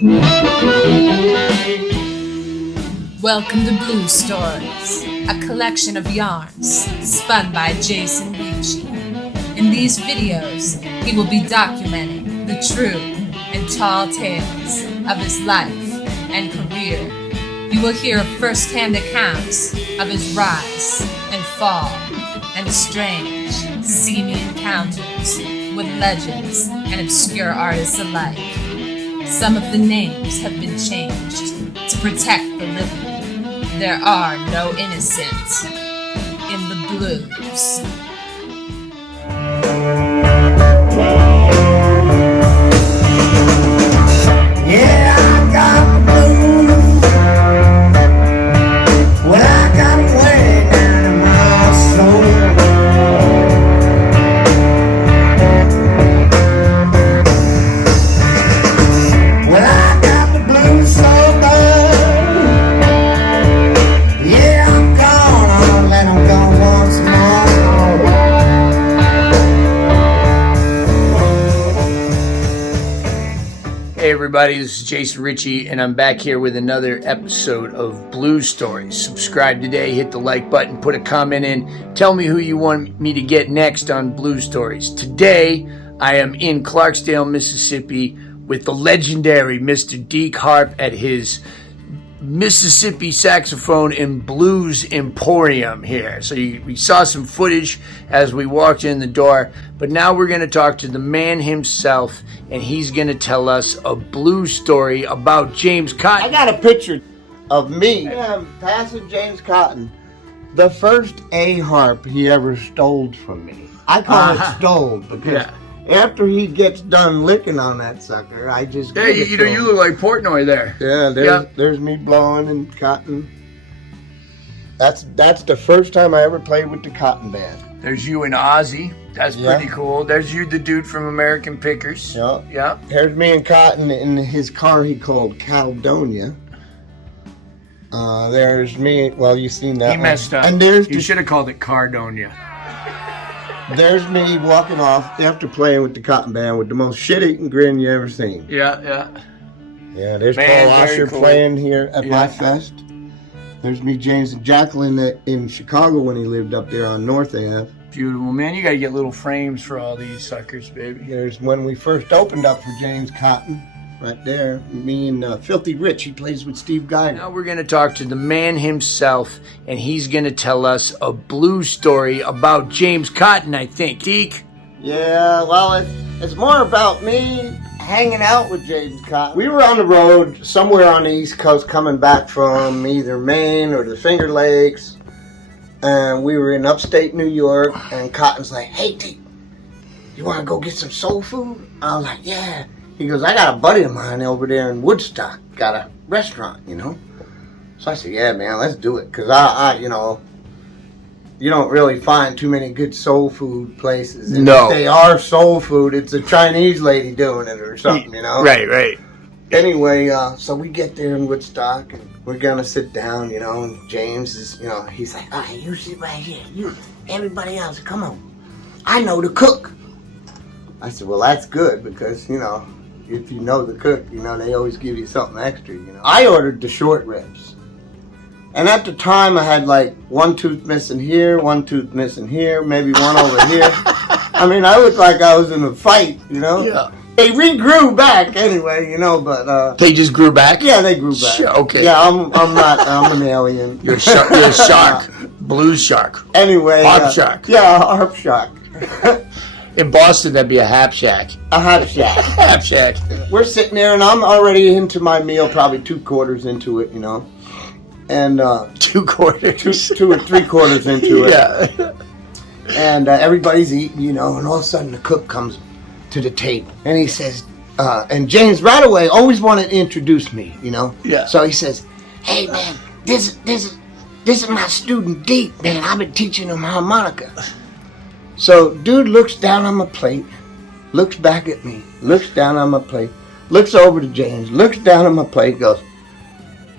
Welcome to Blues Stories, a collection of yarns spun by Jason Ricci. In these videos, he will be documenting the true and tall tales of his life and career. You will hear first-hand accounts of his rise and fall and strange, seamy encounters with legends and obscure artists alike. Some of the names have been changed to protect the living. There are no innocents in the blues. Yeah, I got the blues. Well, I got them way down in my soul. Well, I got the blues so bad. Yeah, I'm gonna let them go once more. Hey everybody, this is Jason Ricci, and I'm back here with another episode of Blues Stories. Subscribe today, hit the like button, put a comment in, tell me who you want me to get next on Blues Stories. Today, I am in Clarksdale, Mississippi, with the legendary Mr. Deke Harp at his Mississippi Saxophone and Blues Emporium here. So we saw some footage as we walked in the door, but now we're going to talk to the man himself, and he's going to tell us a blues story about James Cotton. I got a picture of me passing James Cotton, the first A harp he ever stole from me. I call it stole because after he gets done licking on that sucker, I just give it to him. You look like Portnoy there. Yeah, there's me blowing and Cotton. That's the first time I ever played with the Cotton Band. There's you and Ozzy. That's pretty cool. There's you, the dude from American Pickers. Yeah. There's me and Cotton in his car he called Caledonia. There's me. Well, you've seen that. He messed up. And there's you should have called it Cardonia. There's me walking off after playing with the Cotton Band with the most shit-eating grin you ever seen. Yeah. Yeah, there's Man, Paul Osher cool. playing here at my fest. There's me, James, and Jacqueline in Chicago when he lived up there on North Ave. Beautiful, man. You got to get little frames for all these suckers, baby. There's when we first opened up for James Cotton, right there. Me and Filthy Rich, he plays with Steve Geiger. Now we're going to talk to the man himself, and he's going to tell us a blues story about James Cotton, I think. Deke? Yeah, well, it's more about me hanging out with James Cotton. We were on the road somewhere on the East Coast coming back from either Maine or the Finger Lakes. And we were in upstate New York, and Cotton's like, "Hey, Deke, you want to go get some soul food?" I was like, "Yeah." He goes, "I got a buddy of mine over there in Woodstock, got a restaurant, you know." So I said, "Yeah, man, let's do it." Because you don't really find too many good soul food places. And No. if they are soul food, it's a Chinese lady doing it or something, you know? Right. Anyway, so we get there in Woodstock, and we're gonna sit down, you know, and James is, he's like, "All right, you sit right here. You, everybody else, come on. I know the cook." I said, "Well, that's good because, if you know the cook, they always give you something extra, I ordered the short ribs. And at the time, I had like one tooth missing here, one tooth missing here, maybe one over here. I mean, I looked like I was in a fight, Yeah. They regrew back anyway, but They just grew back? yeah, they grew back. Sure, okay. Yeah, I'm an alien. You're a shark. Blues shark. Anyway, Harp shark. Yeah, a harp shark. In Boston, that'd be a hap shack. A harp shack. Hap shack. We're sitting there, and I'm already into my meal, probably 2 quarters into it, and 2 quarters. 2 or 3 quarters into it. Yeah. And everybody's eating, and all of a sudden the cook comes to the table, and he says, and James right away always wanted to introduce me, Yeah. So he says, "Hey man, this is my student Deke, man. I've been teaching him harmonica." So dude looks down on my plate, looks back at me, looks down on my plate, looks over to James, looks down on my plate, goes,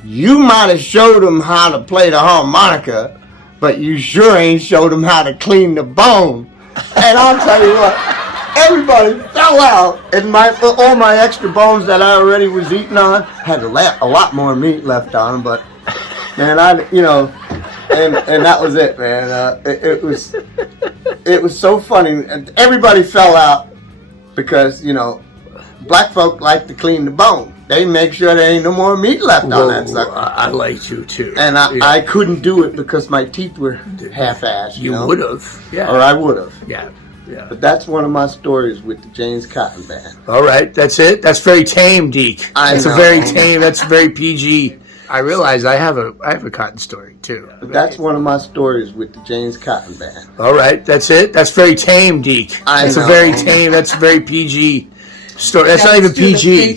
"You might have showed him how to play the harmonica, but you sure ain't showed him how to clean the bone." And I'll tell you what, everybody fell out, and all my extra bones that I already was eating on had a lot more meat left on them. But man, and that was it, man. It was so funny, and everybody fell out because black folk like to clean the bone. They make sure there ain't no more meat left on that sucker. I like to too. And I couldn't do it because my teeth were half-assed. You would have, yeah. Or I would have. Yeah. Yeah. But that's one of my stories with the James Cotton Band. All right, that's it. That's very tame, Deke. That's very tame. That's very PG. I realize I have a cotton story too. But that's one of my stories with the James Cotton Band. All right, that's it. That's very tame, Deke. That's a very tame. That's a very PG story. That's not even PG.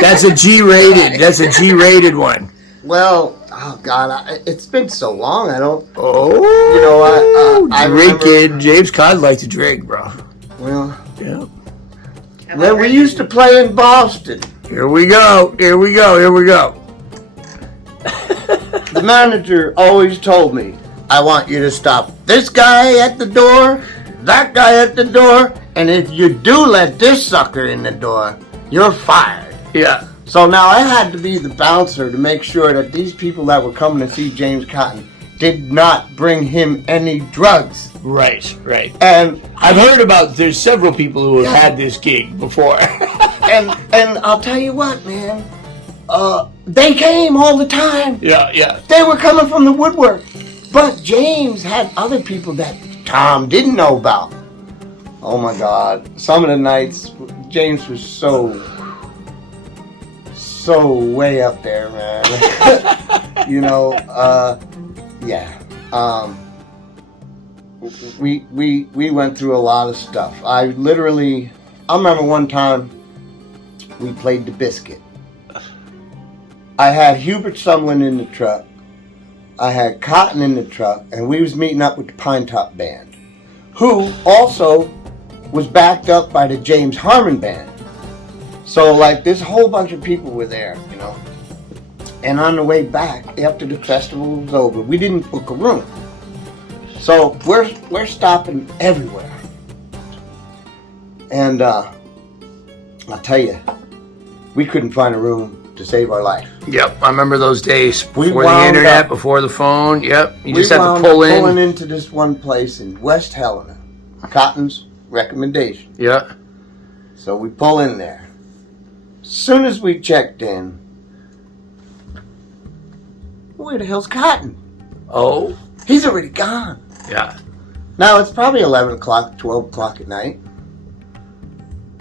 That's a G-rated. That's a G-rated one. Well, oh God, it's been so long. I don't. Oh, I drinking. James Cotton likes to drink, bro. Well, yeah. When we used to play in Boston. Here we go. Here we go. Here we go. The manager always told me, I want you to stop this guy at the door, that guy at the door, and if you do let this sucker in the door, you're fired. Yeah. So now I had to be the bouncer to make sure that these people that were coming to see James Cotton did not bring him any drugs. Right, right. And I've heard about, there's several people who have had this gig before. and I'll tell you what, man. They came all the time. Yeah, yeah. They were coming from the woodwork. But James had other people that Tom didn't know about. Oh my God. Some of the nights, James was so way up there, man. Yeah. We went through a lot of stuff. I remember one time we played the biscuit. I had Hubert Sumlin in the truck. I had Cotton in the truck, and we was meeting up with the Pine Top Band, who also was backed up by the James Harmon Band. So, this whole bunch of people were there, And on the way back, after the festival was over, we didn't book a room. So, we're stopping everywhere. And, I'll tell you, we couldn't find a room to save our life. Yep, I remember those days before the internet, before the phone. Yep, you just had to pulling into this one place in West Helena, Cotton's recommendation. Yeah. So we pull in there. As soon as we checked in, where the hell's Cotton? Oh, he's already gone. Yeah. Now it's probably 11 o'clock, 12 o'clock at night.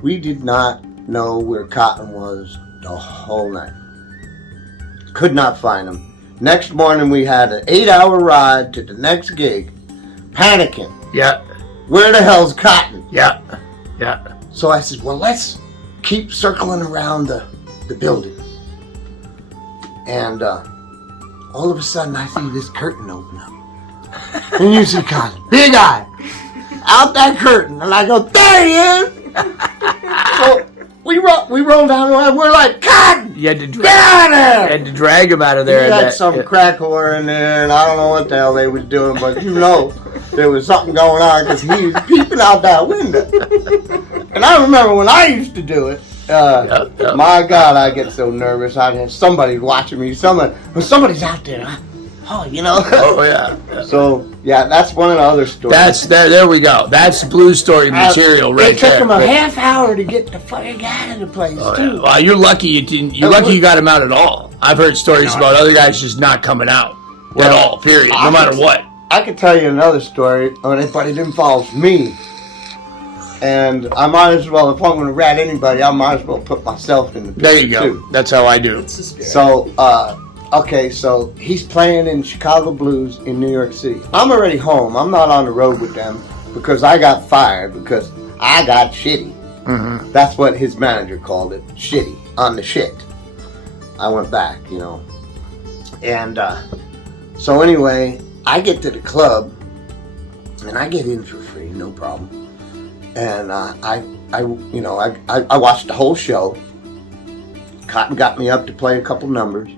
We did not know where Cotton was the whole night. Could not find him. Next morning we had an 8-hour ride to the next gig. Panicking. Yeah. Where the hell's Cotton? Yeah. Yeah. So I said, well, let's keep circling around the building. And all of a sudden I see this curtain open up. And you see Cotton. Big eye. Out that curtain. And I go, there he is! So we rolled down the line. We're like, Cotton! You had to get out of there! You had to drag him out of there. He had some crack whore in there, and I don't know what the hell they was doing, but there was something going on because he was peeping out that window. And I remember when I used to do it, my God, I get so nervous. I'd have somebody watching me. Somebody's out there. Oh, Oh, yeah. So, yeah, that's one of the other stories. There we go. That's Blues Story material right there. It took him a half hour to get the fucking guy in the place, too. Yeah. Well, you're lucky you didn't. You're lucky you got him out at all. I've heard stories about other guys just not coming out at all, period, no matter what. I could tell you another story, but it involves me. And I might as well, if I'm going to rat anybody, I might as well put myself in the picture, there you go. too. That's how I do. So, okay, so he's playing in Chicago Blues in New York City. I'm already home. I'm not on the road with them because I got fired because I got shitty. Mm-hmm. That's what his manager called it, shitty, on the shit. I went back, And so anyway, I get to the club and I get in for free, no problem. And I watched the whole show. Cotton got me up to play a couple numbers.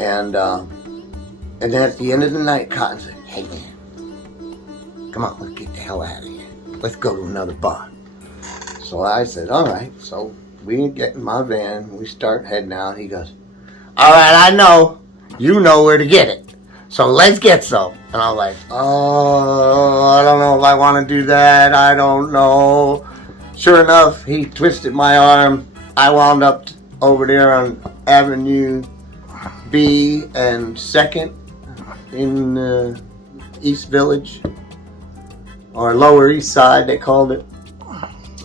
And then at the end of the night, Cotton said, hey man, come on, let's get the hell out of here. Let's go to another bar. So I said, all right. So we get in my van. We start heading out. He goes, all right, I know. You know where to get it. So let's get some. And I'm like, oh, I don't know if I want to do that. I don't know. Sure enough, he twisted my arm. I wound up over there on Avenue B and 2nd in East Village, or Lower East Side, they called it.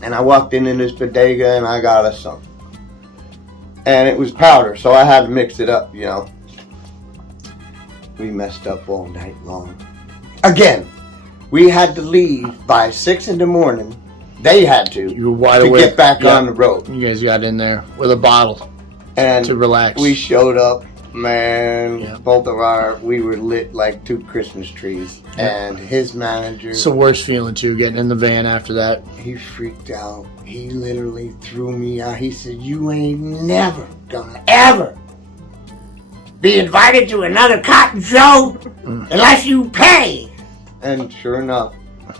And I walked in this bodega and I got us some. And it was powder, so I had to mix it up, you know. We messed up all night long. Again, we had to leave by 6 in the morning. They had to. You were wide to awake. get back on the road. You guys got in there with a bottle And to relax. we showed up, man. Yeah. We were lit like 2 Christmas trees. Yeah. And his manager, It's the worst feeling too, getting in the van after that. he freaked out. He literally threw me out. He said, you ain't never gonna ever be invited to another cotton show unless you pay. And sure enough,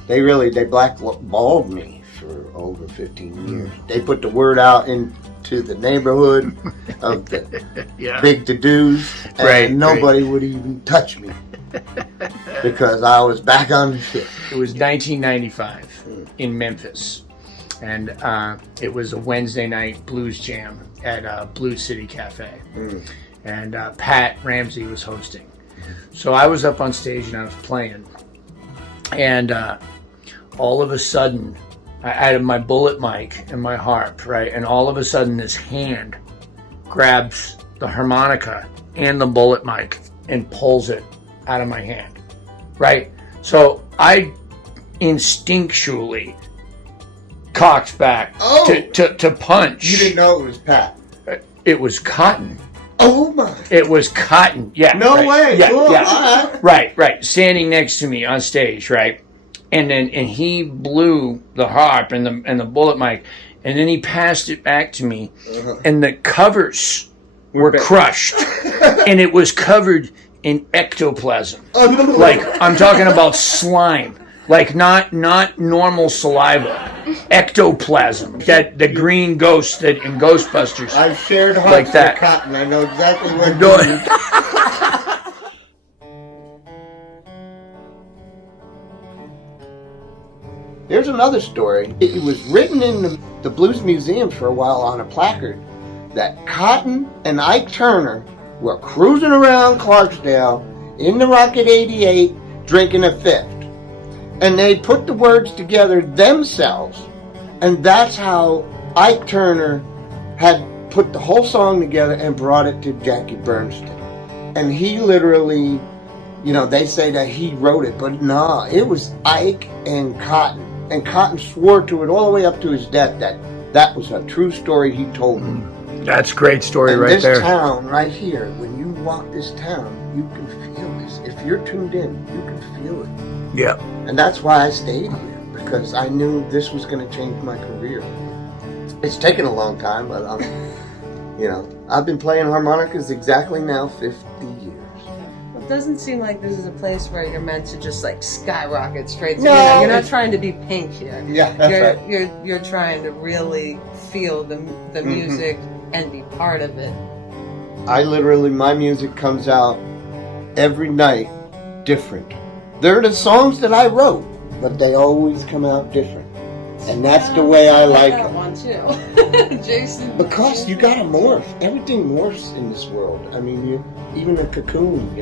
they blackballed me for over 15 years. They put the word out into the neighborhood of the big to-dos, and Right, nobody would even touch me because I was back on the ship. It was 1995 in Memphis, and it was a Wednesday night blues jam at Blues City Cafe, and Pat Ramsey was hosting. So I was up on stage and I was playing, and all of a sudden, I had my bullet mic and my harp, right? And all of a sudden, this hand grabs the harmonica and the bullet mic and pulls it out of my hand, right? So I instinctually cocked back to punch. You didn't know it was Pat. It was cotton. Oh my! It was cotton. Yeah. No right. way. Yeah. Cool. Yeah. All Right. Right. Standing next to me on stage, right? And he blew the harp and the bullet mic, and then he passed it back to me, and the covers were crushed, and it was covered in ectoplasm. Like, I'm talking about slime, like not normal saliva, ectoplasm. That the green ghost that in Ghostbusters. I've shared harps Like that. with cotton. I know exactly what No. you mean. There's another story. It was written in the Blues Museum for a while on a placard that Cotton and Ike Turner were cruising around Clarksdale in the Rocket 88 drinking a fifth. And they put the words together themselves. And that's how Ike Turner had put the whole song together and brought it to Jackie Bernstein. And he literally, you know, they say that he wrote it, but nah, it was Ike and Cotton. And Cotton swore to it all the way up to his death that was a true story he told me. That's a great story And right this there. town right here, when you walk this town, you can feel this. If you're tuned in, you can feel it. Yeah. And that's why I stayed here, because I knew this was going to change my career. It's taken a long time, but I've been playing harmonicas exactly now 50 years. It doesn't seem like this is a place where you're meant to just like skyrocket straight. No, you're not trying to be Pink here. Yeah, that's you're, right. You're trying to really feel the music and be part of it. My music comes out every night different. They're the songs that I wrote, but they always come out different. And that's the way I like that them. one too. Jason. Because you gotta morph. Everything morphs in this world. I mean, even a cocoon,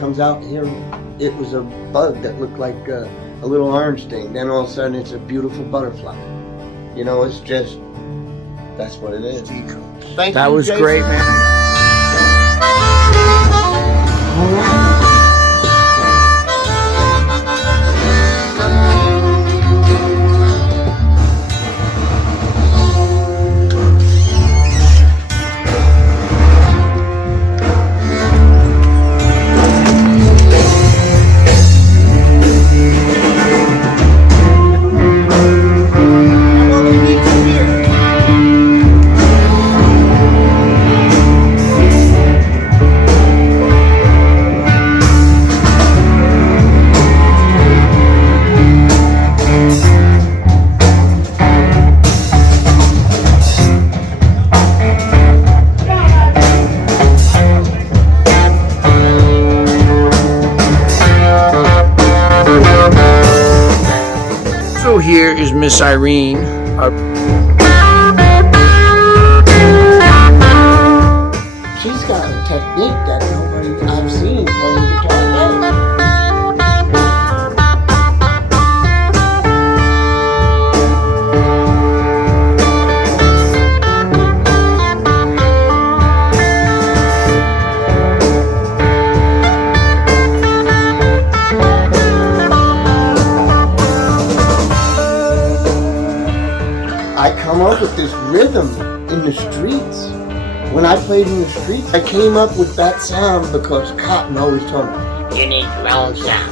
comes out here. It was a bug that looked like a little orange thing. Then all of a sudden it's a beautiful butterfly. It's just, that's what it is. Thank That you, was Jason. great, man. here is Miss Irene. She's got a technique that nobody I've seen playing guitar. I come up with this rhythm in the streets. When I played in the streets, I came up with that sound because Cotton always told me, you need your own sound.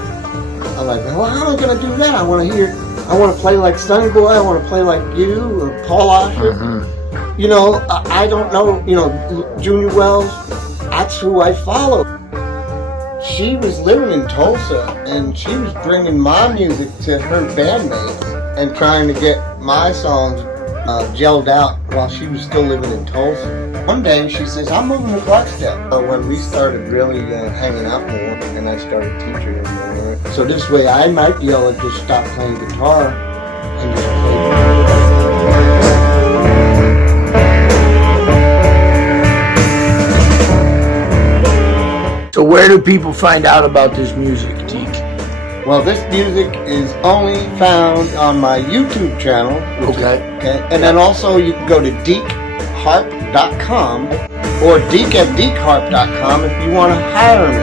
I'm like, well, how am I going to do that? I want to play like Sonny Boy, I want to play like you or Paul Osher. Mm-hmm. You know, I don't know, Junior Wells, that's who I followed. She was living in Tulsa and she was bringing my music to her bandmates and trying to get my songs gelled out while she was still living in Tulsa. One day she says, I'm moving to Clarksdale. When we started really hanging out more and I started teaching her more. So this way I might be able to just stop playing guitar and just play. So where do people find out about this music, Deke? Well, this music is only found on my YouTube channel. Okay. And then also you can go to dekeharp.com or deke@dekeharp.com if you want to hire me.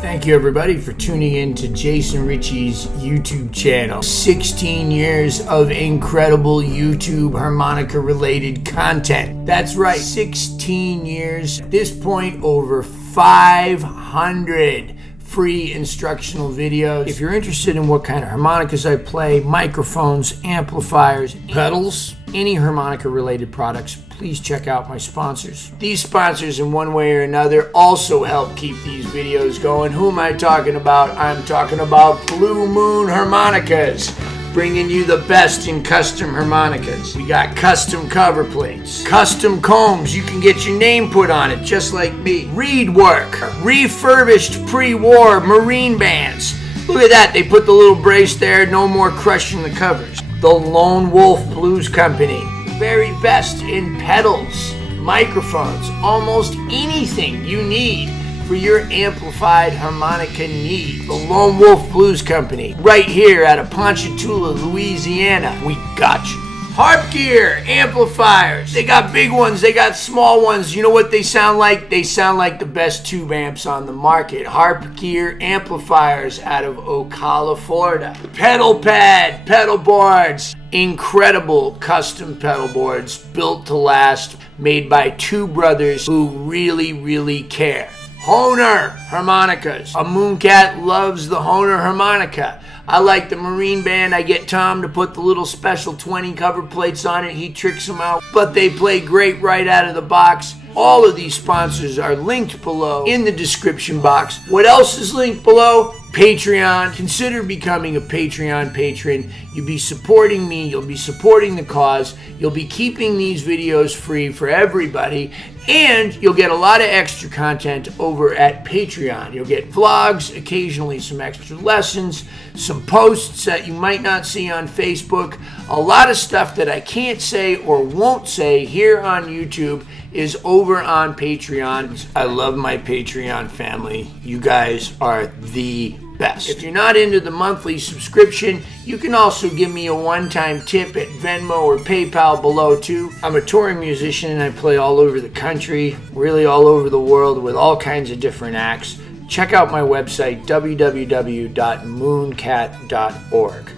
Thank you everybody for tuning in to Jason Ricci's YouTube channel. 16 years of incredible YouTube harmonica related content. That's right, 16 years. At this point, over 500 free instructional videos. If you're interested in what kind of harmonicas I play, microphones, amplifiers, pedals, any harmonica related products, please check out my sponsors. These sponsors in one way or another also help keep these videos going. Who am I talking about? I'm talking about Blue Moon Harmonicas, bringing you the best in custom harmonicas. We got custom cover plates, custom combs, you can get your name put on it just like me. Reed work, refurbished pre-war Marine bands. Look at that, they put the little brace there, no more crushing the covers. The Lone Wolf Blues Company, very best in pedals, microphones, almost anything you need for your amplified harmonica need. The Lone Wolf Blues Company, right here out of Ponchatoula, Louisiana. We got you. Harp gear, amplifiers. They got big ones, they got small ones. You know what they sound like? They sound like the best tube amps on the market. Harp gear amplifiers out of Ocala, Florida. Pedal pad, pedal boards. Incredible custom pedal boards built to last, made by two brothers who really care. Hohner harmonicas. A Mooncat loves the Hohner harmonica. I like the Marine band. I get Tom to put the little special 20 cover plates on it. He tricks them out, but they play great right out of the box. All of these sponsors are linked below in the description box. What else is linked below? Patreon. Consider becoming a Patreon patron. You'll be supporting me. You'll be supporting the cause. You'll be keeping these videos free for everybody. And you'll get a lot of extra content over at Patreon. You'll get vlogs, occasionally some extra lessons, some posts that you might not see on Facebook. A lot of stuff that I can't say or won't say here on YouTube is over on Patreon. I love my Patreon family. You guys are the best. If you're not into the monthly subscription, you can also give me a one-time tip at Venmo or PayPal below too. I'm a touring musician and I play all over the country, really all over the world with all kinds of different acts. Check out my website, www.mooncat.org.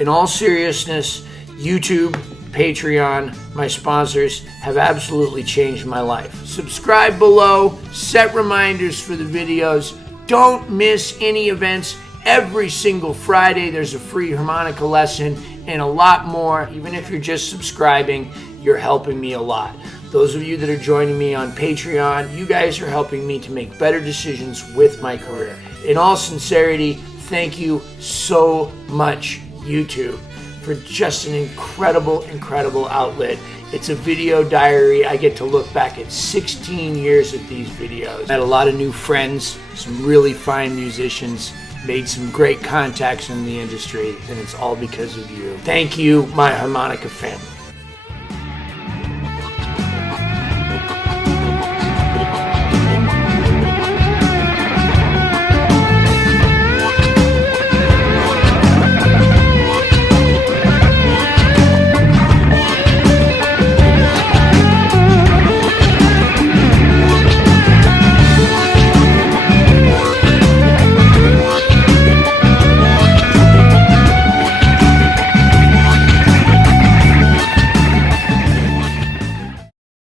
In all seriousness, YouTube, Patreon, my sponsors have absolutely changed my life. Subscribe below, set reminders for the videos. Don't miss any events. Every single Friday there's a free harmonica lesson and a lot more. Even if you're just subscribing, you're helping me a lot. Those of you that are joining me on Patreon, you guys are helping me to make better decisions with my career. In all sincerity, thank you so much, YouTube, for just an incredible, incredible outlet. It's a video diary. I get to look back at 16 years of these videos. I had a lot of new friends, some really fine musicians, made some great contacts in the industry, and it's all because of you. Thank you, my harmonica family.